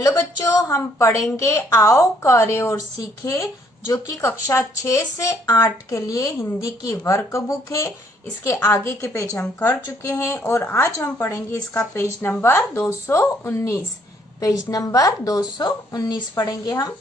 Hello बच्चों, हम पढ़ेंगे आओ करे और सीखे, जो कि कक्षा 6 से 8 के लिए हिंदी की वर्क बुक है। इसके आगे के पेज हम कर चुके हैं और आज हम पढ़ेंगे इसका पेज नंबर 219। पेज नंबर 219 पढ़ेंगे हम।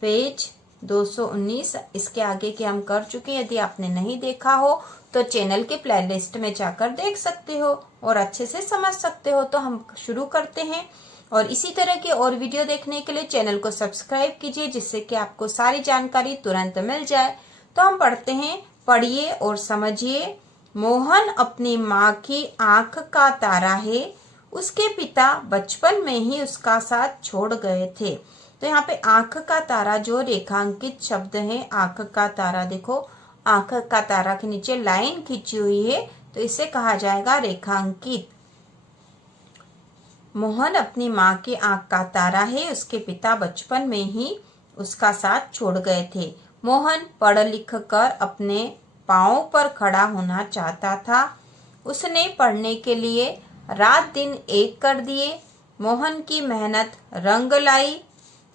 पेज 219 इसके आगे के हम कर चुके हैं। यदि आपने नहीं देखा हो तो चैनल के प्लेलिस्ट में जाकर देख सकते हो और अच्छे से समझ सकते हो। तो हम शुरू करते हैं और इसी तरह के और वीडियो देखने के लिए चैनल को सब्सक्राइब कीजिए, जिससे कि आपको सारी जानकारी तुरंत मिल जाए। तो हम पढ़ते हैं, पढ़िए और समझिए। मोहन अपनी माँ की आंख का तारा है, उसके पिता बचपन में ही उसका साथ छोड़ गए थे। तो यहाँ पे आंख का तारा जो रेखांकित शब्द है, आंख का तारा, देखो आंख का तारा के नीचे लाइन खींची हुई है, तो इसे कहा जाएगा रेखांकित। मोहन अपनी माँ की आंख का तारा है, उसके पिता बचपन में ही उसका साथ छोड़ गए थे। मोहन पढ़ लिख कर अपने पांवों पर खड़ा होना चाहता था। उसने पढ़ने के लिए रात दिन एक कर दिए। मोहन की मेहनत रंग लाई।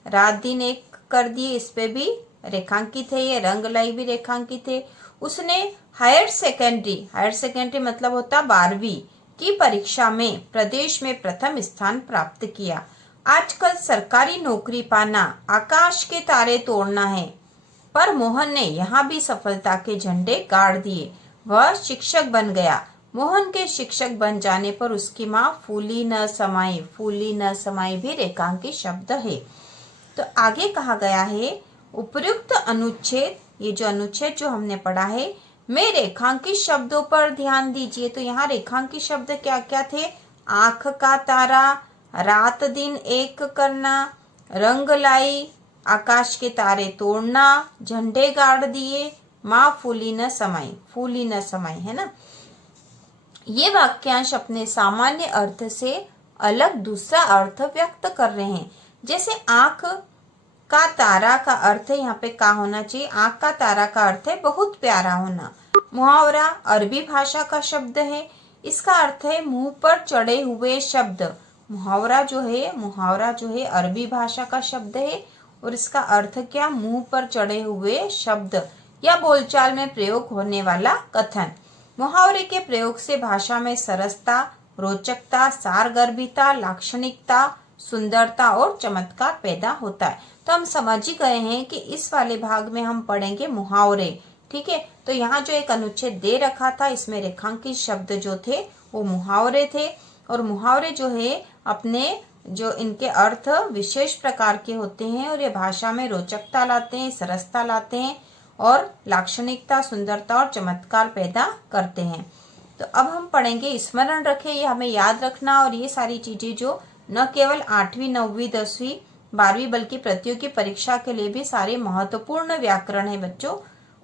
रात दिन एक कर दिए, इस पे भी रेखांकित है, ये रंग लाई भी रेखांकित है। उसने हायर सेकेंडरी मतलब होता 12वीं की परीक्षा में प्रदेश में प्रथम स्थान प्राप्त किया। आजकल सरकारी नौकरी पाना आकाश के तारे तोड़ना है, पर मोहन ने यहाँ भी सफलता के झंडे गाड़ दिए। वह शिक्षक बन गया। मोहन के शिक्षक बन जाने पर उसकी माँ फूली न समाई भी रेखांकित शब्द है। तो आगे कहा गया है, उपयुक्त अनुच्छेद, ये जो अनुच्छेद जो हमने पढ़ा है, में रेखांकित शब्दों पर ध्यान दीजिए। तो यहाँ रेखांकित शब्द क्या क्या थे? आंख का तारा, रात दिन एक करना, रंग लाई, आकाश के तारे तोड़ना, झंडे गाड़ दिए, माँ फूली न समाई, है ना। ये वाक्यांश अपने सामान्य अर्थ से अलग दूसरा अर्थ व्यक्त कर रहे हैं। जैसे आंख का तारा का अर्थ है, यहाँ पे का होना चाहिए? आंख का तारा का अर्थ है बहुत प्यारा होना। मुहावरा अरबी भाषा का शब्द है, इसका अर्थ है मुंह पर चढ़े हुए शब्द। मुहावरा जो है अरबी भाषा का शब्द है और इसका अर्थ क्या? मुंह पर चढ़े हुए शब्द या बोलचाल में प्रयोग होने वाला कथन। मुहावरे के प्रयोग से भाषा में सरसता, रोचकता, सारगर्भिता, लाक्षणिकता, सुंदरता और चमत्कार पैदा होता है। तो हम समझ ही गए हैं कि इस वाले भाग में हम पढ़ेंगे मुहावरे, ठीक है। तो यहाँ जो एक अनुच्छेद दे रखा था, इसमें रेखांकित शब्द जो थे वो मुहावरे थे। और मुहावरे जो है अपने जो इनके अर्थ विशेष प्रकार के होते हैं और ये भाषा में रोचकता लाते हैं, सरसता लाते हैं और लाक्षणिकता, सुंदरता और चमत्कार पैदा करते हैं। तो अब हम पढ़ेंगे, स्मरण रखें, ये हमें याद रखना। और ये सारी चीजें जो न केवल 8वीं, 9वीं, 10वीं, 12वीं बल्कि प्रतियोगी परीक्षा के लिए भी सारे महत्वपूर्ण व्याकरण है बच्चों।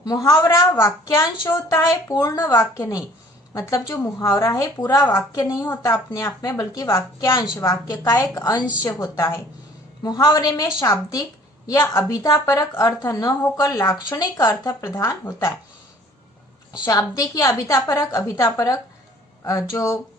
मुहावरा वाक्यांश होता है, पूर्ण वाक्य नहीं। मतलब जो मुहावरा है पूरा वाक्य नहीं होता अपने आप में, बल्कि वाक्यांश, वाक्य का एक अंश होता है। मुहावरे में शाब्दिक या अभिधापरक अर्थ न होकर लाक्षणिक अर्थ प्रधान होता है। शाब्दिक या अभिधापरक जो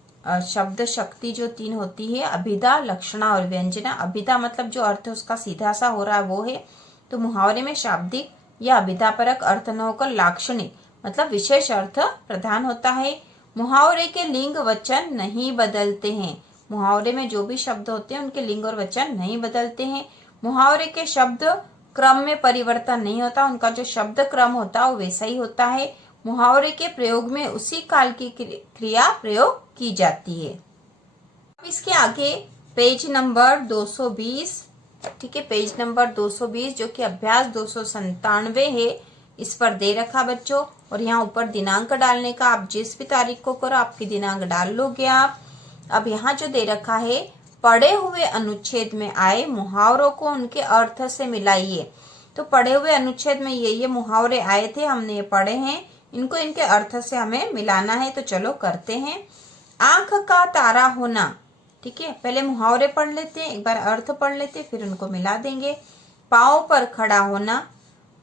शब्द शक्ति जो 3 होती है, अभिधा, लक्षणा और व्यंजना। अभिधा मतलब जो अर्थ उसका सीधा सा हो रहा है वो है। तो मुहावरे में शाब्दिक या अभिधापरक अर्थ न होकर लाक्षणिक मतलब विशेष अर्थ प्रधान होता है। मुहावरे के लिंग वचन नहीं बदलते हैं। मुहावरे में जो भी शब्द होते हैं उनके लिंग और वचन नहीं बदलते हैं। मुहावरे के शब्द क्रम में परिवर्तन नहीं होता, उनका जो शब्द क्रम होता है वो वैसा ही होता है। मुहावरे के प्रयोग में उसी काल की क्रिया प्रयोग की जाती है। इसके आगे पेज नंबर 220, ठीक है, पेज नंबर 220 जो कि अभ्यास 297 है, इस पर दे रखा बच्चों। और यहाँ ऊपर दिनांक डालने का, आप जिस भी तारीख को करो आपकी दिनांक डाल लोगे आप। अब यहाँ जो दे रखा है, पढ़े हुए अनुच्छेद में आए मुहावरों को उनके अर्थ से मिलाइए। तो पढ़े हुए अनुच्छेद में ये मुहावरे आए थे, हमने ये पढ़े हैं, इनको इनके अर्थ से हमें मिलाना है। तो चलो करते हैं। आंख का तारा होना, ठीक है, पहले मुहावरे पढ़ लेते हैं, एक बार अर्थ पढ़ लेते हैं, फिर उनको मिला देंगे। पाँव पर खड़ा होना।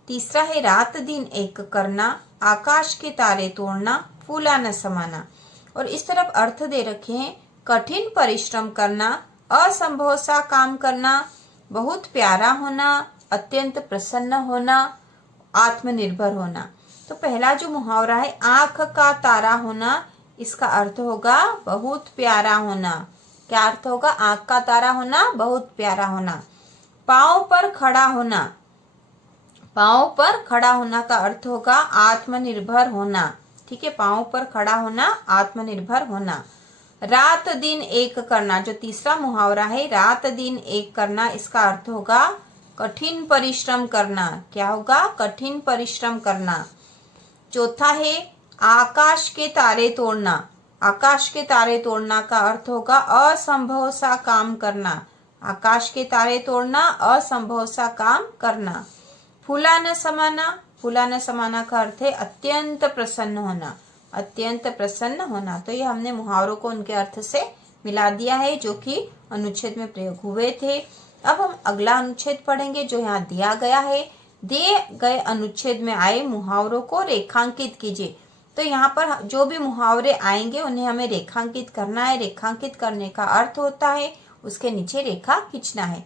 तीसरा है रात दिन एक करना, आकाश के तारे तोड़ना, फूला न समाना। और इस तरफ अर्थ दे रखे हैं, कठिन परिश्रम करना, असंभव सा काम करना, बहुत प्यारा होना, अत्यंत प्रसन्न होना, आत्मनिर्भर होना। तो पहला जो मुहावरा है आंख का तारा होना, इसका अर्थ होगा बहुत प्यारा होना। क्या अर्थ होगा? आंख का तारा होना, बहुत प्यारा होना। पांव पर खड़ा होना, पांव पर खड़ा होना का अर्थ होगा आत्मनिर्भर होना। ठीक है, पांव पर खड़ा होना, आत्मनिर्भर होना। रात दिन एक करना, जो तीसरा मुहावरा है रात दिन एक करना, इसका अर्थ होगा कठिन परिश्रम करना। क्या होगा? कठिन परिश्रम करना। चौथा है आकाश के तारे तोड़ना, आकाश के तारे तोड़ना का अर्थ होगा असंभव सा काम करना। आकाश के तारे तोड़ना, असंभव सा काम करना। फूला न समाना, फूला न समाना का अर्थ है अत्यंत प्रसन्न होना, अत्यंत प्रसन्न होना। तो ये हमने मुहावरों को उनके अर्थ से मिला दिया है जो कि अनुच्छेद में प्रयोग हुए थे। अब हम अगला अनुच्छेद पढ़ेंगे जो यहाँ दिया गया है। दिए गए अनुच्छेद में आए मुहावरों को रेखांकित कीजिए। तो यहाँ पर जो भी मुहावरे आएंगे उन्हें हमें रेखांकित करना है। रेखांकित करने का अर्थ होता है उसके नीचे रेखा खींचना है।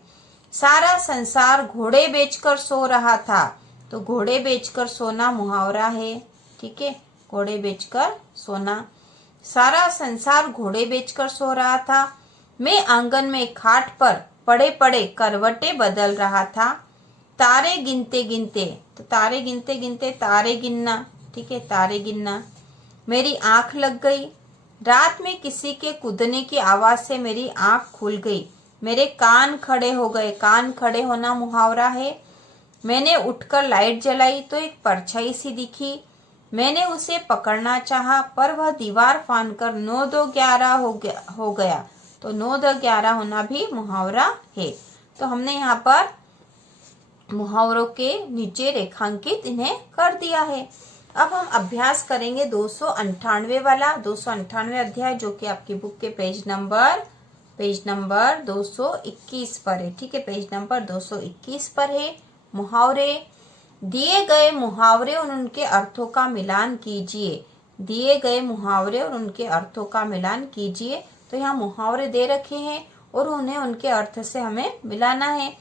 सारा संसार घोड़े बेचकर सो रहा था, तो घोड़े बेचकर सोना मुहावरा है। ठीक है, घोड़े बेचकर सोना। सारा संसार घोड़े बेचकर सो रहा था। मैं आंगन में खाट पर पड़े पड़े करवटें बदल रहा था। तारे गिनते गिनते, तो तारे गिनते गिनते तारे गिनना। ठीक है, तारे गिनना। मेरी आंख लग गई। रात में किसी के कूदने की आवाज से मेरी आंख खुल गई। मेरे कान खड़े हो गए, कान खड़े होना मुहावरा है। मैंने उठकर लाइट जलाई तो एक परछाई सी दिखी। मैंने उसे पकड़ना चाहा पर वह दीवार फांदकर 9-2-11 हो गया। तो 9-2-11 होना भी मुहावरा है। तो हमने यहाँ पर मुहावरों के नीचे रेखांकित इन्हें कर दिया है। अब हम अभ्यास करेंगे 298 वाला, 298 अध्याय जो कि आपकी बुक के पेज नंबर 221 पर है। ठीक है, पेज नंबर 221 पर है। मुहावरे। दिए गए मुहावरे और उनके अर्थों का मिलान कीजिए। दिए गए मुहावरे और उनके अर्थों का मिलान कीजिए। तो यहाँ मुहावरे दे रखे हैं और उन्हें उनके अर्थ से हमें मिलाना है।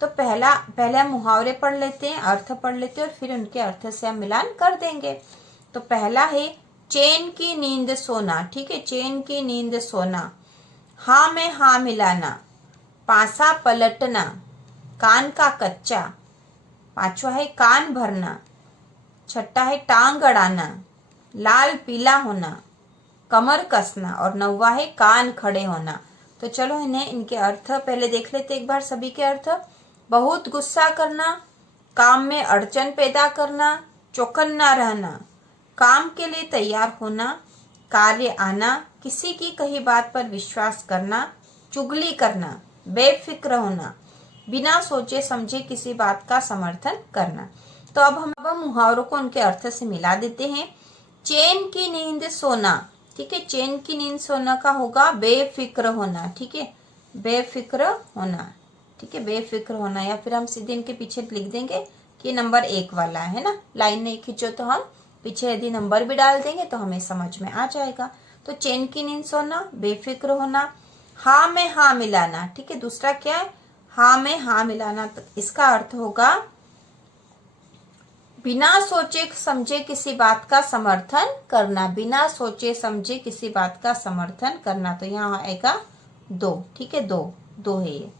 तो पहले हम मुहावरे पढ़ लेते हैं, अर्थ पढ़ लेते हैं और फिर उनके अर्थ से हम मिलान कर देंगे। तो पहला है चैन की नींद सोना। ठीक है, चैन की नींद सोना। हाँ में हाँ मिलाना। पासा पलटना। कान का कच्चा। पांचवा है कान भरना। छठा है टांग अड़ाना। लाल पीला होना। कमर कसना। और नौवा है कान खड़े होना। तो चलो इनके अर्थ पहले देख लेते एक बार सभी के अर्थ। बहुत गुस्सा करना, काम में अड़चन पैदा करना, चौकन्ना रहना, काम के लिए तैयार होना, कार्य आना, किसी की कही बात पर विश्वास करना, चुगली करना, बेफिक्र होना, बिना सोचे समझे किसी बात का समर्थन करना। तो अब हम मुहावरों को उनके अर्थ से मिला देते हैं। चैन की नींद सोना। ठीक है, चैन की नींद सोना का होगा बेफिक्र होना। ठीक है, बेफिक्र होना। ठीक है, बेफिक्र होना, या फिर हम सीधे इनके पीछे लिख देंगे कि नंबर 1 वाला है ना। लाइन नहीं खींचो तो हम पीछे यदि नंबर भी डाल देंगे तो हमें समझ में आ जाएगा। तो चैन की नींद सोना, बेफिक्र होना, हाँ में हाँ मिलाना। ठीक है, दूसरा क्या है? हाँ में हाँ मिलाना। तो इसका अर्थ होगा बिना सोचे समझे किसी बात का समर्थन करना। बिना सोचे समझे किसी बात का समर्थन करना। तो यहाँ आएगा 2। ठीक है, 2 है ये।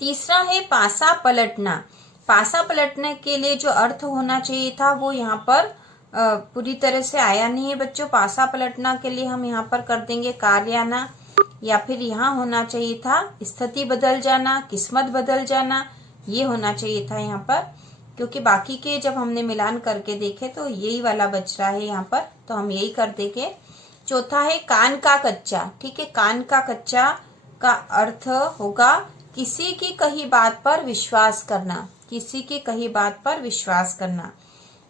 तीसरा है पासा पलटना। पासा पलटने के लिए जो अर्थ होना चाहिए था वो यहाँ पर पूरी तरह से आया नहीं है बच्चों। पासा पलटना के लिए हम यहाँ पर कर देंगे कार्य आना, या फिर यहाँ होना चाहिए था स्थिति बदल जाना, किस्मत बदल जाना, ये होना चाहिए था यहाँ पर। क्योंकि बाकी के जब हमने मिलान करके देखे तो यही वाला बच रहा है यहाँ पर, तो हम यही कर देंगे। चौथा है कान का कच्चा। ठीक है, कान का कच्चा का अर्थ होगा किसी की कही बात पर विश्वास करना। किसी की कही बात पर विश्वास करना।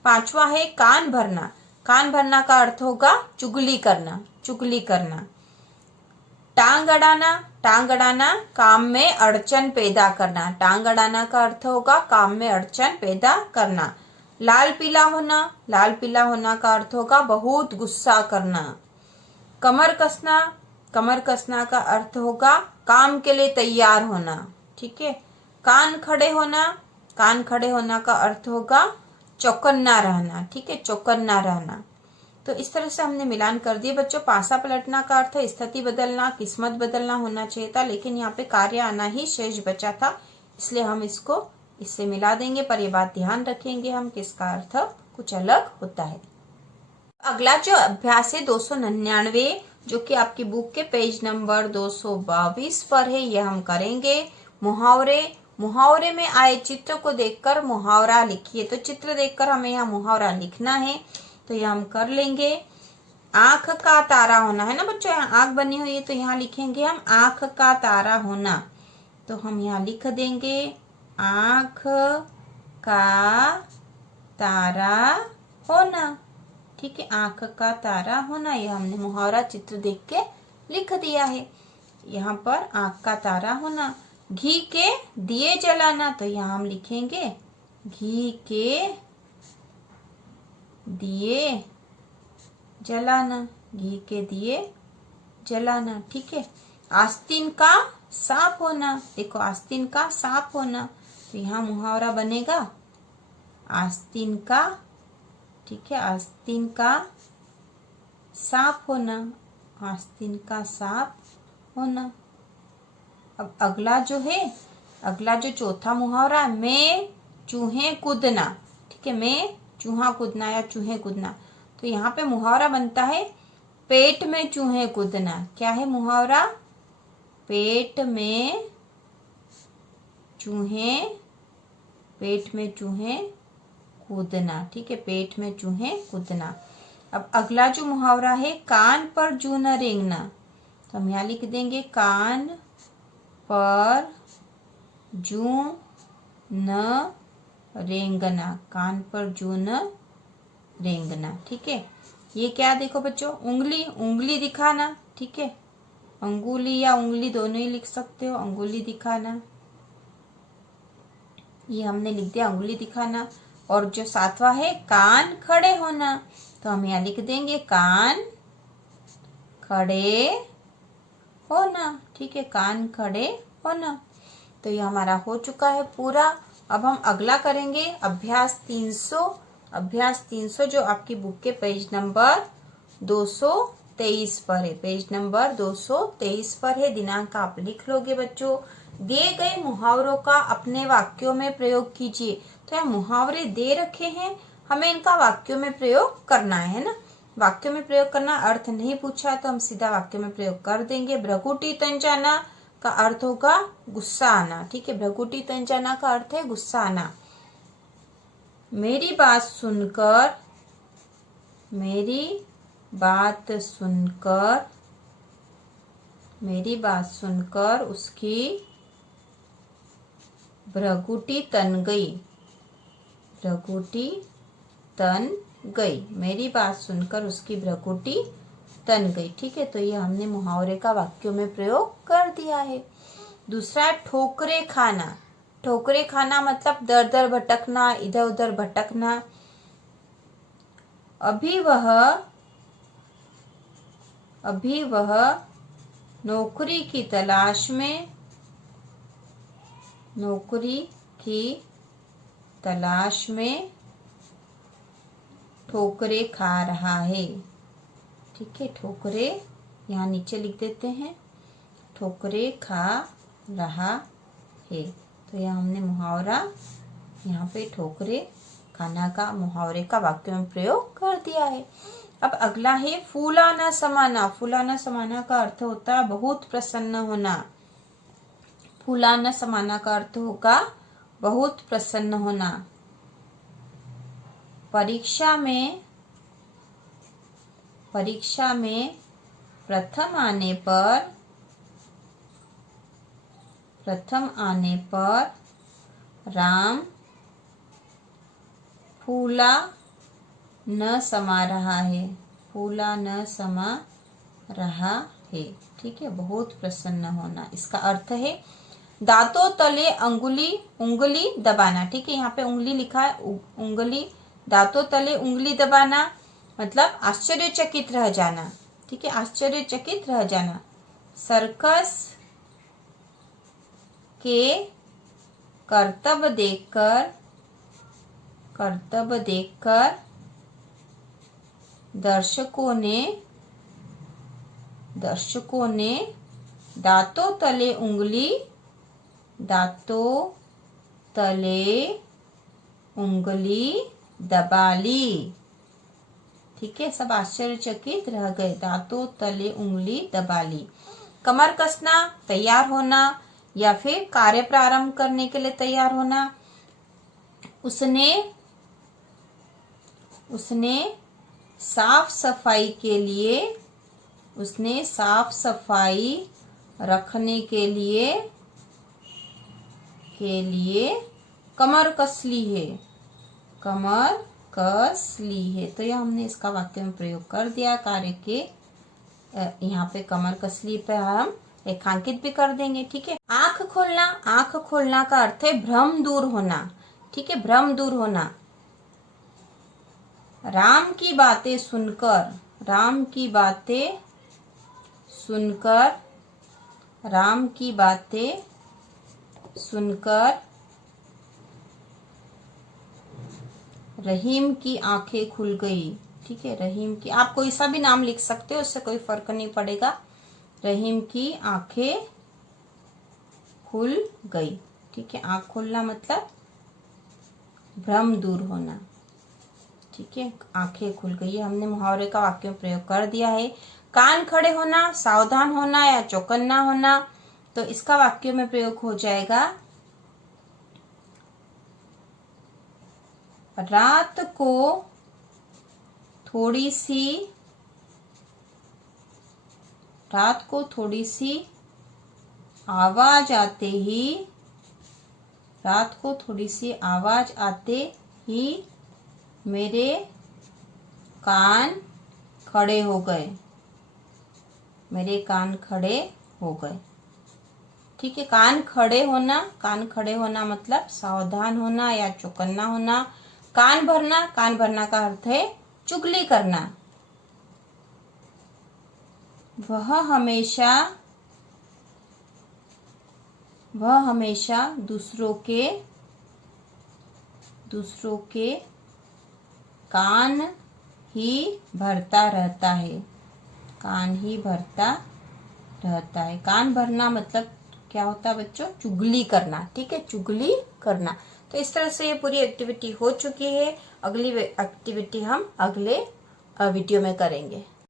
पांचवा है कान भरना। कान भरना का अर्थ होगा चुगली करना। चुगली करना। टांग अड़ाना। टांग अड़ाना काम में अड़चन पैदा करना। टांग अड़ाना का अर्थ होगा काम में अड़चन पैदा करना। लाल पीला होना। लाल पीला होना का अर्थ होगा बहुत गुस्सा करना। कमर कसना। कमर कसना का अर्थ होगा काम के लिए तैयार होना। ठीक है, कान खड़े होना, कान खड़े होना का अर्थ होगा चौकन्ना रहना, ठीक है, चौकन्ना रहना। तो इस तरह से हमने मिलान कर दिए बच्चों। पासा पलटना का अर्थ है स्थिति बदलना, किस्मत बदलना होना चाहिए था, लेकिन यहाँ पे कार्य आना ही शेष बचा था, इसलिए हम इसको इससे मिला देंगे। पर ये बात ध्यान रखेंगे हम कि इसका अर्थ कुछ अलग होता है। अगला जो अभ्यास है 299, जो कि आपकी बुक के पेज नंबर 222 पर है, यह हम करेंगे। मुहावरे, मुहावरे में आए चित्र को देखकर मुहावरा लिखिए। तो चित्र देखकर हमें यहाँ मुहावरा लिखना है, तो यह हम कर लेंगे। आंख का तारा होना है ना बच्चों, यहाँ आंख बनी हुई है, तो यहाँ लिखेंगे हम आंख का तारा होना। तो हम यहाँ लिख देंगे आंख का तारा होना, ठीक है, आंख का तारा होना। यह हमने मुहावरा चित्र देख के लिख दिया है। यहाँ पर आंख का तारा होना। घी के दिए जलाना, तो यहाँ हम लिखेंगे घी के दिए जलाना, घी के दिए जलाना, ठीक है। आस्तीन का सांप होना, देखो आस्तीन का सांप होना, तो यहाँ मुहावरा बनेगा आस्तीन का, ठीक है, आस्तीन का सांप होना, आस्तीन का सांप होना। अब अगला जो है, अगला जो चौथा मुहावरा, मैं चूहे कूदना, ठीक है, मैं चूहा कूदना या चूहे कूदना। तो यहाँ पे मुहावरा बनता है पेट में चूहे कूदना। क्या है मुहावरा? पेट में चूहे, पेट में चूहे कूदना, ठीक है, पेट में चूहे कूदना। अब अगला जो मुहावरा है कान पर जू न रेंगना, तो हम यहाँ लिख देंगे कान पर जू न रेंगना, कान पर जू न रेंगना, ठीक है। ये क्या देखो बच्चों, उंगली, उंगली दिखाना, ठीक है, अंगुली या उंगली दोनों ही लिख सकते हो, अंगुली दिखाना, ये हमने लिख दिया अंगुली दिखाना। और जो सातवां है कान खड़े होना, तो हम यहाँ लिख देंगे कान खड़े होना, ठीक है, कान खड़े होना। तो ये हमारा हो चुका है पूरा। अब हम अगला करेंगे अभ्यास 300। अभ्यास 300 जो आपकी बुक के पेज नंबर 223 पर है, पेज नंबर 223 पर है। दिनांक आप लिख लोगे बच्चों। दिए गए मुहावरों का अपने वाक्यों में प्रयोग कीजिए। तो यहाँ मुहावरे दे रखे हैं, हमें इनका वाक्यों में प्रयोग करना है ना। वाक्यों में प्रयोग करना, अर्थ नहीं पूछा तो हम सीधा वाक्य में प्रयोग कर देंगे। भ्रकुटी तंजाना का अर्थ होगा गुस्सा आना, ठीक है, भ्रकुटी तंजाना का अर्थ है गुस्सा आना। मेरी बात सुनकर, मेरी बात सुनकर, मेरी बात सुनकर उसकी भ्रकुटी तन गई, भ्रकुटी तन गई, मेरी बात सुनकर उसकी भ्रकुटी तन गई, ठीक है। तो ये हमने मुहावरे का वाक्यों में प्रयोग कर दिया है। दूसरा ठोकरे खाना। ठोकरे खाना मतलब दर दर भटकना, इधर उधर भटकना। अभी वह नौकरी की तलाश में, नौकरी की तलाश में ठोकरे खा रहा है, ठीक है, ठोकरे यहाँ नीचे लिख देते हैं, ठोकरे खा रहा है। तो यहाँ हमने मुहावरा यहाँ पे ठोकरे खाना का मुहावरे का वाक्य में प्रयोग कर दिया है। अब अगला है फूला न समाना। फूला न समाना का अर्थ होता है बहुत प्रसन्न होना। फूला न समाना का अर्थ होगा बहुत प्रसन्न होना। परीक्षा में, परीक्षा में प्रथम आने पर, प्रथम आने पर राम फूला न समा रहा है, फूला न समा रहा है, ठीक है, बहुत प्रसन्न होना। इसका अर्थ है दांतों तले अंगुली, उंगली दबाना, ठीक है, यहाँ पे उंगली लिखा है, उंगली, दांतों तले उंगली दबाना मतलब आश्चर्यचकित रह जाना, ठीक है, आश्चर्यचकित रह जाना। सर्कस के कर्तव्य देखकर दर्शकों ने दांतों तले उंगली दबा ली। ठीक है, सब आश्चर्यचकित रह गए। दांतों तले उंगली दबा ली। कमर कसना, तैयार होना या फिर कार्य प्रारंभ करने के लिए तैयार होना। उसने साफ सफाई रखने के लिए कमर कस ली है। तो यह हमने इसका वाक्य में प्रयोग कर दिया। कार्य के यहाँ पे कमर कस ली पे हम रेखांकित भी कर देंगे। ठीक है, आंख खोलना का अर्थ है भ्रम दूर होना। ठीक है, भ्रम दूर होना। राम की बातें सुनकर रहीम की आंखें खुल गई। ठीक है, रहीम की, आप कोई सा भी नाम लिख सकते हो, उससे कोई फर्क नहीं पड़ेगा। रहीम की आंखें खुल गई। ठीक है, आंख खोलना मतलब भ्रम दूर होना। ठीक है, आंखें खुल गई। हमने मुहावरे का वाक्य में प्रयोग कर दिया है। कान खड़े होना, सावधान होना या चौकन्ना होना, तो इसका वाक्य में प्रयोग हो जाएगा रात को थोड़ी सी आवाज आते ही मेरे कान खड़े हो गए। ठीक है, कान खड़े होना मतलब सावधान होना या चौकन्ना होना। कान भरना का अर्थ है चुगली करना। वह हमेशा दूसरों के कान ही भरता रहता है। कान भरना मतलब क्या होता है बच्चों? चुगली करना। ठीक है, चुगली करना। तो इस तरह से ये पूरी एक्टिविटी हो चुकी है। अगली एक्टिविटी हम अगले वीडियो में करेंगे।